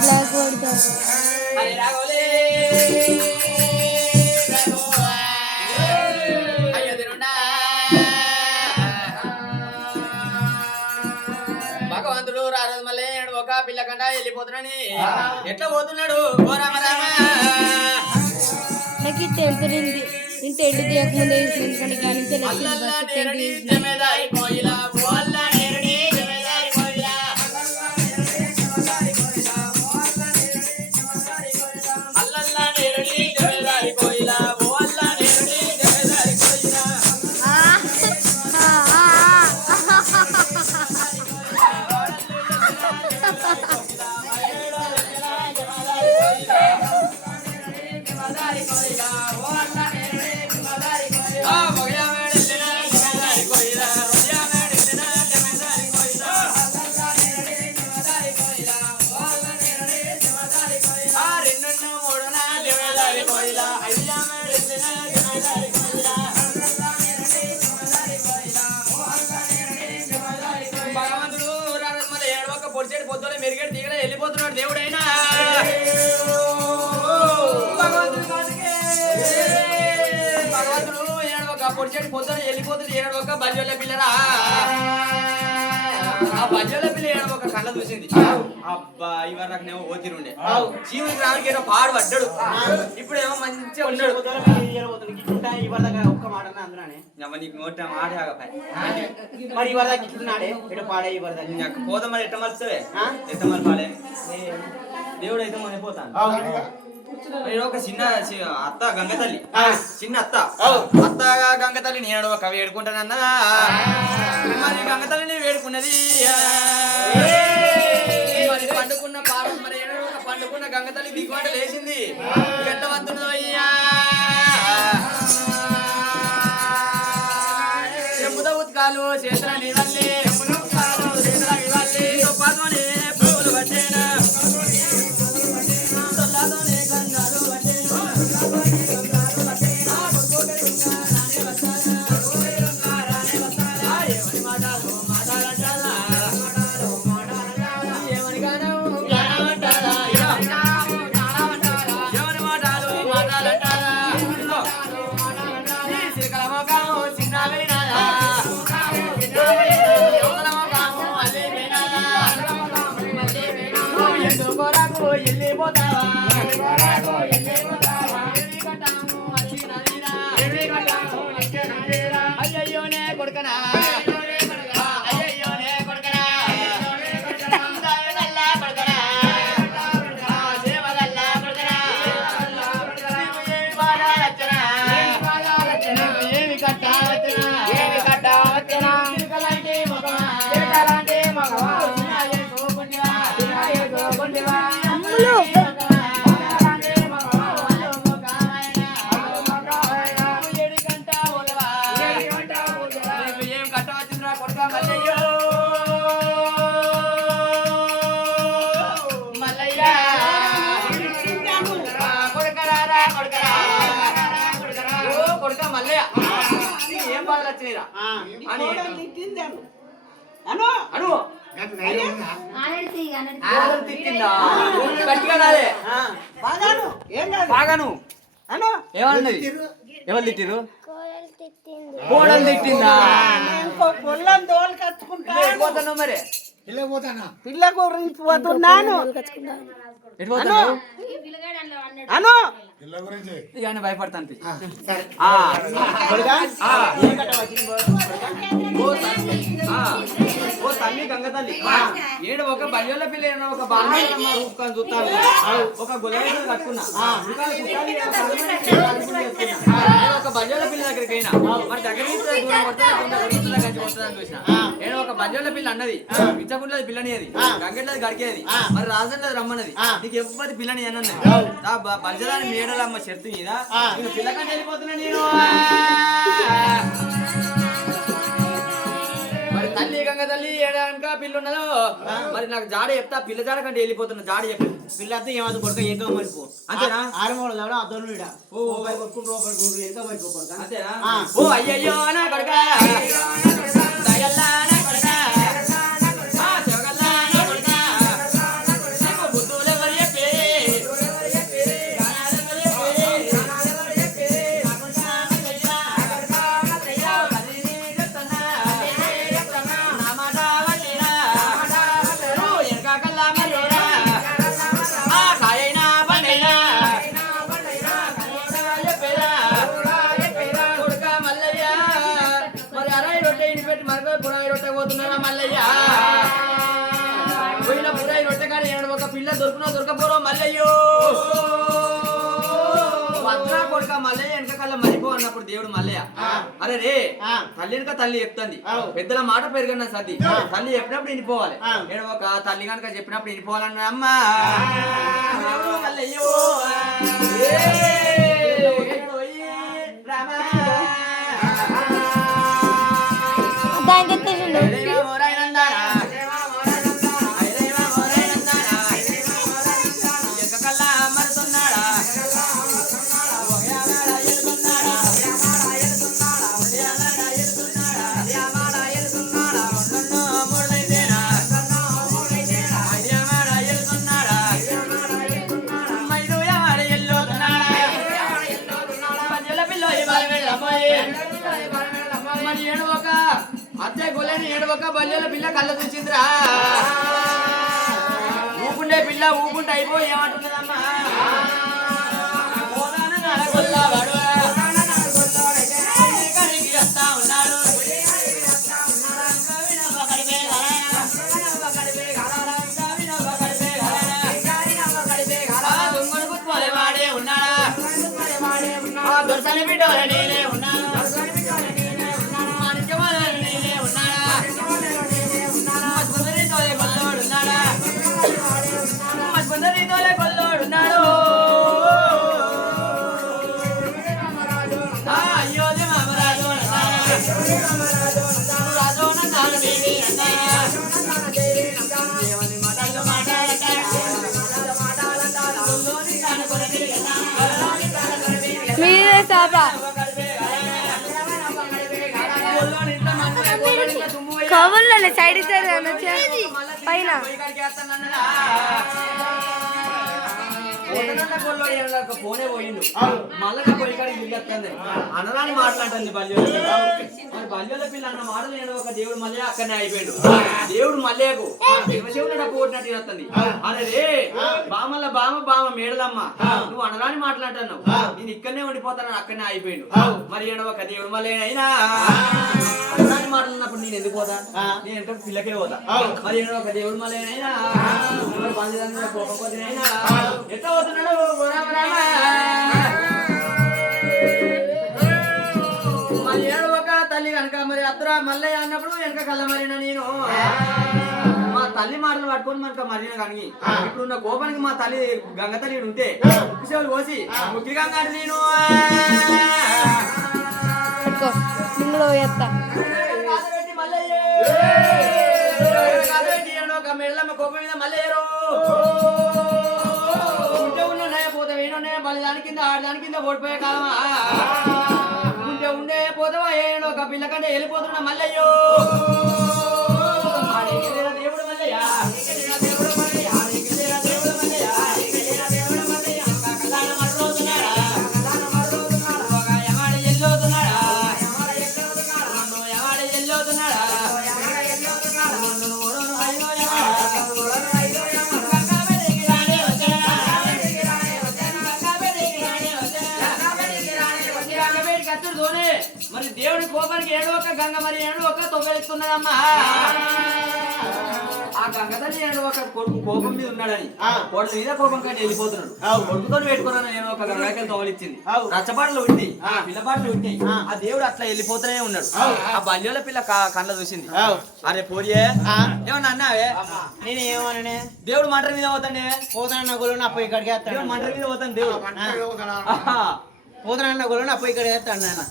Black కొడతా అరే రాగోలే అయ్యో తిరుండా భగవంతుడు రారోజు మళ్ళీ ఒక పిల్లకంట వెళ్ళిపోతున్నాని ఎట్లా పోతున్నాడు ఓ రామ రామ నాకు ఈ టెన్త్ నింది నేను టెంట్ తీయకముందే ఎందుకంటే కానీ అల్లల్లా నేరడి జమేదారి కోయిలా బోల్లా నేరడి జమేదారి కోయిలా అల్లల్లా నేరడి జమేదారి కోయిలా బోల్లా నేరడి జమేదారి కోయిలా ఆ బగయా మేడెన జమేదారి కోయిలా రొయ్యా మేడెన జమేదారి కోయిలా ఆ రెండున్న మూడున జమేదారి కోయిలా అయ్యా మేడెన జమేదారి కోయిలా భగవంతుడు రారమల ఏడవక పొడిచేడు పొద్దున మెరిగేడు దిగడ వెళ్ళిపోతున్నాడు దేవుడైనా భగవంతుడు కాదుకే భగవంతుడు ఏడవక పొడిచేడు పొద్దున వెళ్ళిపోతుంది ఏడవక బల్యోల పిల్లరా ఆ బల్యోల పిల్ల ఏడవక కళ్ళ చూసింది అబ్బా ఇవాళ నాకు నేమో ఓతిరుండే జీవునికి రానికి ఏదో పాడు పడ్డాడు ఇప్పుడేమో మంచిగా ఉన్నాడు ఒక్క మాట అందులోనే నీకు నోట మాట ఆగపాయి మరి ఇవాళ ఇట్లున్నాడే ఎటు పాడే ఇవాళ పోతా మరి ఎట్ట మర్చవే ఎట్ట మరి పాడే దేవుడు అయితే మనం పోతాను ఒక చిన్న అత్త గంగ తల్లి చిన్న అత్త అత్త గంగ తల్లి నేను ఒక వేడుకుంటానన్నా మరి గంగ తల్లిని వేడుకున్నది మరి పండుకున్న పాపం మరి ఒక పండుకున్న గంగ తల్లి దిగుమాట లేచింది ఎట్ట వంతుడు అయ్యా చెంబుద ఉత్కాలు చేతుల నీవల్లి చేతుల ఇవల్లి పాతోనే పువ్వులు పట్టేనా అయ్యయ్యోనే కొడుకనా అయ్యయ్యోనే కొడుకనా దయగల్లా కొడుకనా దేవగల్లా కొడుకనా ఏమి బాధాలచ్చనా ఏమి కట్టావచ్చనా ఏమి కట్టావచ్చనా చిరకలాంటి మగవా చిరకలాంటి మగవా కొడుక మల్లయ్య ఏం బాధలు వచ్చినాయిరా అను తిట్టిందా గట్టిగా నాదే బాగాను ఏమన్నది ఎవరు తిట్టిరు కోడలు తిట్టిందా పోతాను మరి పిల్ల గురించి పోతున్నాను ఎటు పోతాను అను ఇక భయపడతాను ఓ తల్లి గంగ తల్లి ఏడు ఒక బల్యోల పిల్ల ఒక బాణమ్మ రూపం చూస్తాను ఒక గులాబీ కట్టుకున్నా ఒక బల్యోల పిల్ల దగ్గరికి అయినా మరి దగ్గర చూసిన నేను ఒక బల్యోల పిల్ల అన్నది పిచ్చకుండది పిల్లని అది గంగట్లది గడికేది మరి రాజంలో రమ్మన్నది నీకు ఎవ్వరి పిల్లని అన్నది బల్జరాని మేడలమ్మ చెట్టు మీద నేను పిల్లకంటే వెళ్ళిపోతున్నా నేను మరి తల్లి గంగ తల్లి ఏడాక పిల్ల ఉన్నదో మరి నాకు జాడ చెప్తా పిల్ల జాడ కంటే వెళ్ళిపోతున్నా జాడ చెప్పి పిల్ల అంతా ఏమవుతుంది కొడుక ఏకో మరిపో అంతేనా ఆరమూడు దాడు అద్దరు ఓ కొట్టుకుంటూ ఏకో మరిపో అంతేనా ఓ అయ్యయ్యో నా కొడుక దయల్లా నా కొడుక శివగల్లా నా కొడుక బుద్ధులు ఎవరి ఎత్తకాడ ఏడు ఒక పిల్ల దొరకపోరో మల్లయ్యో భద్రా కొడుక మల్లయ్య వెనక కళ్ళ మరిపో అన్నప్పుడు దేవుడు మల్లయ్య అరే రే తల్లి వెనక తల్లి చెప్తుంది పెద్దల మాట పెరిగన్న సది తల్లి చెప్పినప్పుడు వినిపోవాలి నేను ఒక తల్లి కనుక చెప్పినప్పుడు వినిపోవాలన్న అమ్మా మల్లయ్యో దానికి ఎత్తేసిండు అత్తే గొల్లని ఏడవక బల్యల పిల్ల కళ్ళ చూసిందిరా ఊపుండే పిల్ల ఊపుంటే అయిపోయి ఏమంటున్నదమ్మా ఉన్నాడు వాడే ఉన్నాడా దొరసని బిడ్డ నేనే ఉన్నా మీరే సాపా కవర్లలో సైడ్ ఇచ్చారు పైన పోనే పోయిండు మళ్ళీ పోయి కాడికి తిరిగి అనరాని మాట్లాడుతుంది బల్యోల పిల్ల అన్న మాటలు నేను ఒక దేవుడు మళ్ళీ అక్కడనే అయిపోయాడు దేవుడు మళ్ళీకు శివశివుడు డబ్బు కొట్టినట్టు వస్తుంది అరే రే బామ మేడలమ్మ నువ్వు అనరాని మాట్లాడుతున్నావు నేను ఇక్కడనే ఉండిపోతానని అక్కడనే అయిపోయాడు మరి ఏడో ఒక దేవుడు మళ్ళీ అయినా అనరాని మాట్లాడినప్పుడు నేను ఎందుకు పోతా నేను ఎంత పిల్లకే పోతా మరి ఏడో ఒక దేవుడు మళ్ళీ అయినా పోకపోతేనైనా ఎట్లా పోతున్నాడు మరి ఏడు ఒక తల్లి కనుక మరి అత్తరా మల్లయ్య అన్నప్పుడు వెనక కళ్ళ మరిన నేను మా తల్లి మాటలు పట్టుకొని మనకు మరిన కానీ ఇప్పుడు ఉన్న కోపానికి మా తల్లి గంగ తల్లి ఉంటే సేవలు పోసి ముఖ్య గంగా నేను మల్లయ్య మెడలమ్మ కోపం మీద మల్లయ్యరు బలిదాని కింద ఆడదాని కింద ఓడిపోయే కాలమా ఉండే పోతావా ఏడో ఒక పిల్ల కంటే వెళ్ళిపోతున్నా మల్లయ్యో దేవుడు మల్లయ్య మరి దేవుడి కోపానికి ఏడు ఒక గంగ మరి ఏడు ఒక తొవ్వెలుస్తున్నదమ్మా ఆ గంగతల్లి ఏడు ఒక కొడుకు కోపం మీద ఉన్నాడని కొడుకు మీద కోపం కానీ వెళ్ళిపోతున్నాడు కొడుకుతో పెట్టుకున్నాను నేను ఒక గంగకి తొవ్వలిచ్చింది రచ్చపాటలు ఉట్టి పిల్లపాటలు ఉట్టి ఆ దేవుడు అట్లా వెళ్ళిపోతూనే ఉన్నాడు ఆ బల్యోల పిల్ల కళ్ళ చూసింది అరే పోరియే ఏమన్నా అన్నావే నేను ఏమనే దేవుడు మంటల మీద పోతానే పోతానన్న గొల్లు అప్ప ఇక్కడికి వేస్తాడు మంటల మీద పోతాను దేవుడు పోతానన్న గొల్లు అప్ప ఇక్కడ వేస్తాడు నాన్న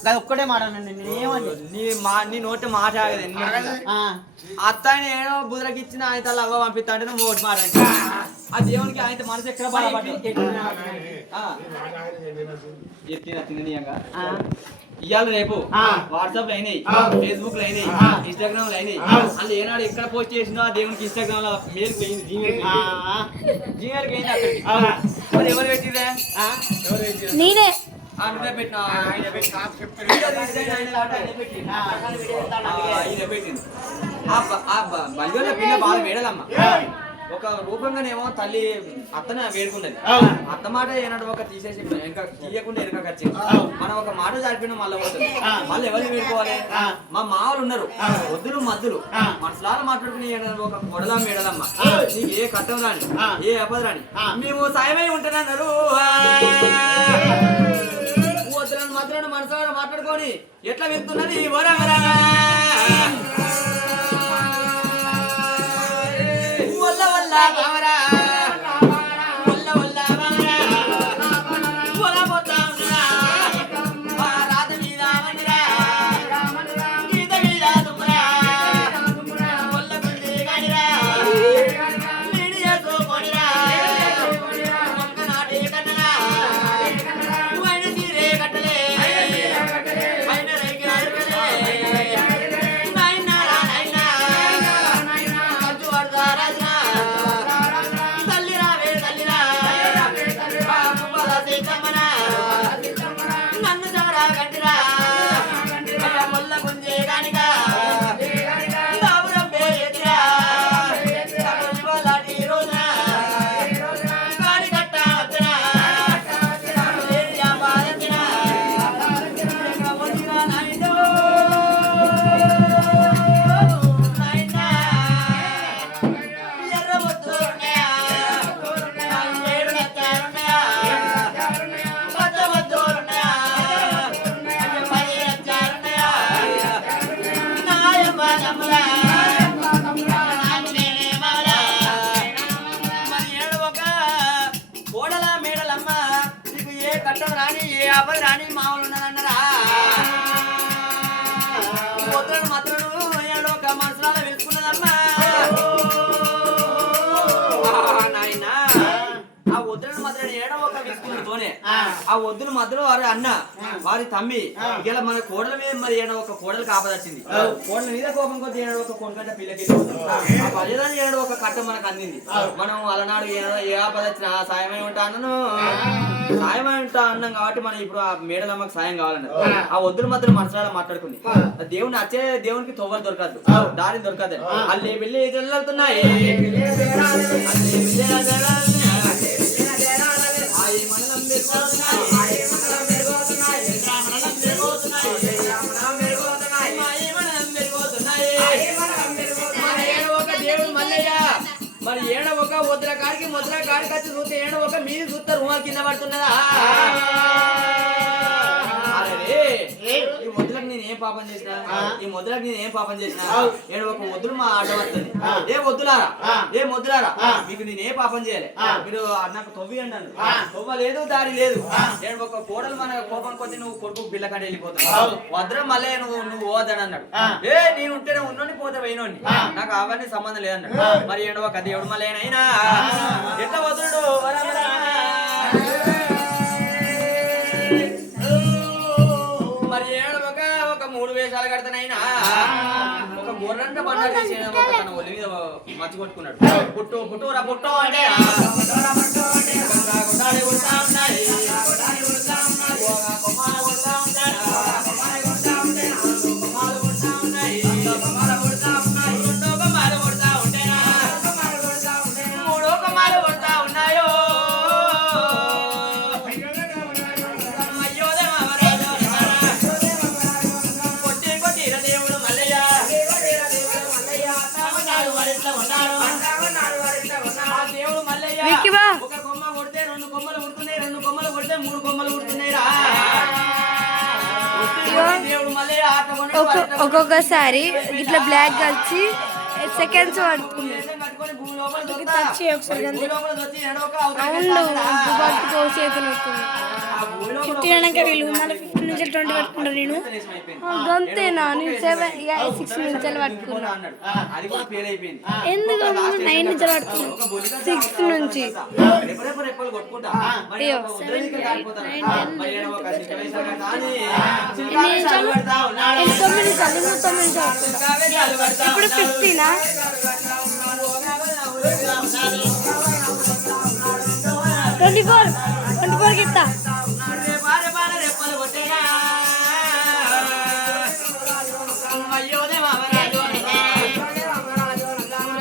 అది ఒక్కటే మాట నేను ఏమని నీ నోటి మాట ఆగదు అత్త ఆయన ఏడో బుధరకి ఇచ్చిన ఆయన తల అవ్వ పంపిస్తా అంటే నువ్వు ఓటు మాట ఆ దేవునికి ఆయన మనసు ఎక్కడ తిననీయంగా ఇవాళ రేపు వాట్సాప్ లో అయినాయి ఫేస్బుక్ లో అయినాయి ఇన్స్టాగ్రామ్ లో అయినాయి అసలు ఏనాడు ఎక్కడ పోస్ట్ చేసినా దేవునికి ఇన్స్టాగ్రామ్ లో మెయిల్ పోయింది జీమెయిల్ పోయింది అక్కడికి మరి ఎవరు పెట్టిరే నేనే నువ్వే పెట్టినా బల్యోల పిల్ల బాగా వేడలమ్మ ఒక రూపంగానేమో తల్లి అత్తనే వేడుకున్నది. అత్త మాట ఏనాడు ఒక తీసేసి ఇంకా తీయకుండా వెనక వచ్చింది. మనం ఒక మాట జరిపిన మళ్ళీ పోతుంది. మళ్ళీ ఎవరిని వేడుకోవాలి? మా మామలు ఉన్నారు, వద్దులు మద్దులు మనసులాగా మాట్లాడుకుని ఒక కొడలమ్మ మేడలమ్మ నీకు ఏ కట్టం రాని ఏ అపద రాని మేము సాయమై ఉంటున్నారు. వద్దులను మద్దులను మనసులాగా మాట్లాడుకొని ఎట్లా వెళ్తున్నది వరవరా వల్ల వల్ల బావరా వల్ల వల్ల బావరా వల పోతా ఉన్నరా రాత మీద వండిరా గీత మీద తుమ్మరా వల్ల గుండి గాడిరా నీడి చేతో కొడిరా మొక్క నాటి కట్టరా వైన తీరే కట్టలే వైన రైకి అరకలే నాయనా నాయనా కంచు వడదా రాజనా తల్లి రావే తల్లిరా బాబుల సీతమ్మనా నన్ను చారా గంటిరా మొల్ల గుంజే గానిగా దాబురం పేరెదిరా లాంటి రోజున గాడి కట్ట వచ్చినా బాధించినా వచ్చినా నాయనో నాయనా ఎర్ర ముద్దు ఉన్నాయా ఏడు లచ్చారున్నాయా పచ్చ ముద్దులున్నాయా 10 లచ్చారున్నాయా నాయమ్మ నమ్మలా నాకు నేనే మావలా మరి ఏడు ఒక కోడల మేడలమ్మ నీకు ఏ కట్టం రాని ఏ ఆపద రాని మామూలు ఉన్నదన్నరా వద్దులను మాత్రను ఏడు ఒక మనసులాగా వెళ్తున్నదమ్మా నాయనా ఆ వద్దులను మాత్రం ఏడో ఒక విసుకున్నతోనే ఆ వద్దుల మధ్యలో వారి అన్న వారి తమ్మి ఇలా మన కోడల మీద మరి ఏడో ఒక కోడలు కాపదచ్చింది. కోడల మీద కోపం కొద్ది ఏడో ఒక కొనుకంట పిల్లకి ఆ పర్యదాన్ని ఏడో ఒక కట్ట మనకు అందింది. మనం అలనాడు ఏ ఆపద వచ్చినా సాయమై ఉంటా అన్నను సాయమై ఉంటా అన్నాం కాబట్టి మనం ఇప్పుడు ఆ మేడలమ్మకి సాయం కావాలన్నారు. ఆ వద్దుల మధ్యలో మనసులాగా మాట్లాడుకుంది. దేవుని వచ్చే దేవునికి తొవ్వలు దొరకదు, దారి దొరకదు. అల్లే వెళ్ళి వెళ్తున్నాయి మరి ఏడ ఒక ముద్ర కాడికి వచ్చి చూస్తే ఏడ ఒక మీది చూస్తారు రుమాలు కింద పడుతున్నదా? ఈ ముద్రకు నేను ఏం పాపం చేసినా ఏడు ఒక వద్దులు మా ఆట వస్తుంది. ఏ వద్దులారా మీకు నేను ఏ పాపం చేయాలి? మీరు నాకు తొవ్వి అన్నాను, తొవ్వ లేదు దారి లేదు. నేను ఒక కోడలు మన కోపం కొద్ది నువ్వు కొడుకు బిల్లకాడ వెళ్ళిపోతావు. వద్రం మళ్ళీ నువ్వు పోదని అన్నాడు. నేను ఉంటేనే ఉన్నోని పోతే పోయినోని, నాకు అవన్నీ సంబంధం లేదన్నాడు. మరి ఏడు ఒక దేవుడు మళ్ళీ అయినా ఎట్లా వదులుడు మరి ఏడు ఒక 3 వేషాలు కడతానైనా ఒక గొర్రెంట పండుగ చేసి తన ఒలి మీద మచ్చి కొట్టుకున్నాడు. పుట్టురా పుట్టు అంటే ఒక కొమ్మ కొడితే 2 కొమ్మలు పుడుతున్నాయి, 2 కొమ్మలు కొడితే 3 కొమ్మలు పుడుతున్నాయి. ఒక్కొక్కసారి ఇట్లా బ్లాక్ కలిసి సెకండ్స్ పడుతుంది. చుట్టినాక వీళ్ళు మళ్ళీ 15 నుంచి 20 పట్టుకుంటారు. నేను గంతేనా? నేను 6 నుంచి పట్టుకున్నా. ఎందుకు 9 నుంచి పట్టుకున్నా? 6 నుంచి 9 ఇప్పుడు 15 24 కిత్తా అయ్యో దేవా రాజో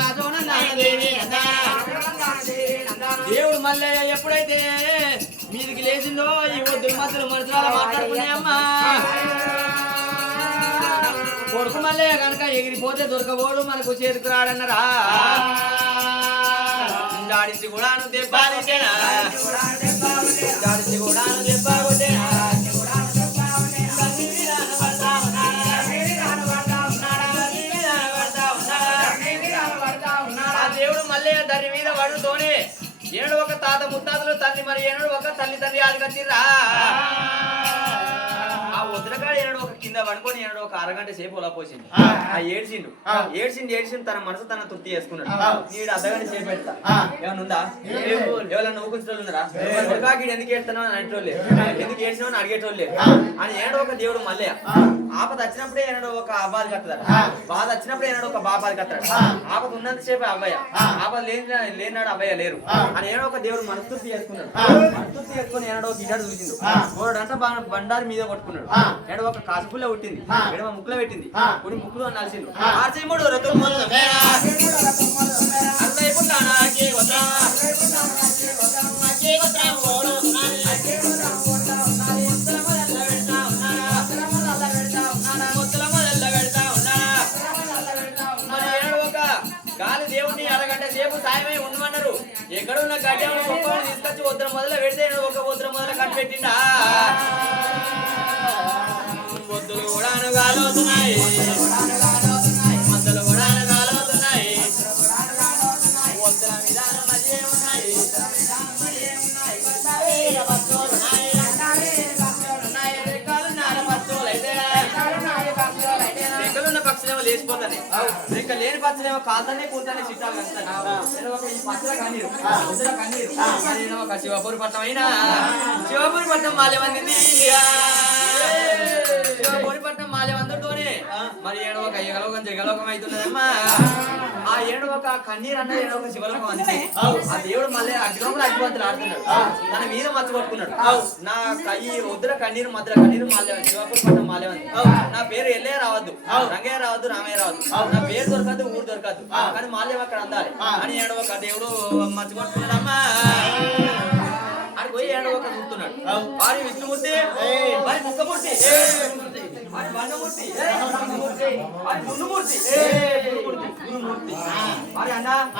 రాజో రాజో మల్లయ్య ఎప్పుడైతే మీదికి లేచిందో ఈ వద్దుల మధ్యలో మనసులో మాట్లాడుకున్నాయమ్మా కొడుకు మల్లయ్య కనుక ఎగిరిపోతే దొరకబోడు మనకు చేతికి రాడన్నరా జాడించి కూడా దెబ్బేనా జాడించి కూడా దెబ్బ కొట్టేనా దేవుడు మల్లయ్య దాని మీద పడుతోనే ఏడు ఒక తాత ముత్తాతలు తల్లి మరి ఏడు ఒక తల్లి తండ్రి ఆదిగచ్చిర్రా ఆ వద్రగాడు ఏడు ఒక కింద పడుకొని ఏడు ఒక అరగంట సేపు అలా పోసిండు ఆ ఏడ్చిండు తన మనసు తన తృప్తి చేసుకున్నాడు నీడు అర్ధగంట సేపు పెడతా ఏమన్నా ఉందా ఎవరన్నా ఊకుంచోళ్ళు ఉన్నారా వరకాకి ఎందుకు ఏడుతున్నావు అని అనేటోళ్ళు ఎందుకు ఏడ్చినావు అని అడిగేటోళ్ళు అని ఏడో ఒక దేవుడు మల్లయ్య ఆపద వచ్చినప్పుడే ఏనాడు ఒక అబ్బాది కట్టదాడు బాధ వచ్చినప్పుడే ఏనాడు ఒక బాబాది కట్టాడు ఆపద ఉన్నంత సేపు అబ్బాయి ఆపద లేనాడు అబ్బాయి లేరు అని ఏడో ఒక దేవుడు మనస్తృప్తి చేసుకున్నాడు మనస్తృప్తి చేసుకుని ఏనాడు ఒక గిటాడు చూసిండు గోడంతా బండారి మీద కొట్టుకున్నాడు ఏడో ఒక కాసుపుల్ల పుట్టింది ఎడమ ముక్కులో పెట్టింది కొన్ని ముక్కులో నలిసిండు ఆర్చేముడు రథం గాలి దేవుడిని అరగంట సేపు సాయమై ఉండమన్నారు ఎక్కడ ఉన్న గడ్డను తీసుకొచ్చి ఉత్తరం మొదలు పెడితే ఒక ఉత్తరం మొదలు కట్టి పెట్టిండా పొద్దులు కూడా గాలవుతున్నాయి మద్దలు కూడా గాలవుతున్నాయి ఉత్తరం విధానం మధ్య ఉన్నాయి రెక్కలున్న పక్షులేమో లేచిపోతాయి రెక్క లేని పక్షులేమో కాల్తానే కూతానే చిట్టాలు కలుస్తాయి ఈ పక్షుల కన్నీరు కన్నీరు ఒక శివపూరి పట్నం అయినా శివపూరి పట్నం మాల్యమంది శివపూరి పట్నం మాల్యమందుతోనే మరి ఏడో ఒక యుగలోకం జగలోకం అవుతున్నదమ్మా ఆ ఏడు ఒక కన్నీరు అన్న ఏడో ఒక శివలోకం అంది ఆ దేవుడు మళ్ళీ అగ్నిలోపల అగ్నివంతులు ఆడుతున్నాడు తన మీద మచ్చ కొట్టుకున్నాడు నా ఈ వద్దుల కన్నీరు మధ్య కన్నీరు శివపూరి పట్నం మాల్యమంది నా పేరు ఎల్లయ్య రావద్దు రంగయ్య రావద్దు రామయ్య రావద్దు నా పేరు దొరకద్దు ఊరు దొరకద్దు కానీ మాల్యం అక్కడ అందాలి అని ఏడో ఒక దేవుడు మచ్చ కొట్టుకున్నాడమ్మా అని పోయి ఏడో ఒక చూస్తున్నాడు వారి విష్ణుమూర్తి వారి ముక్కమూర్తి వారి బండమూర్తి వారి గుండుమూర్తి వారి అన్న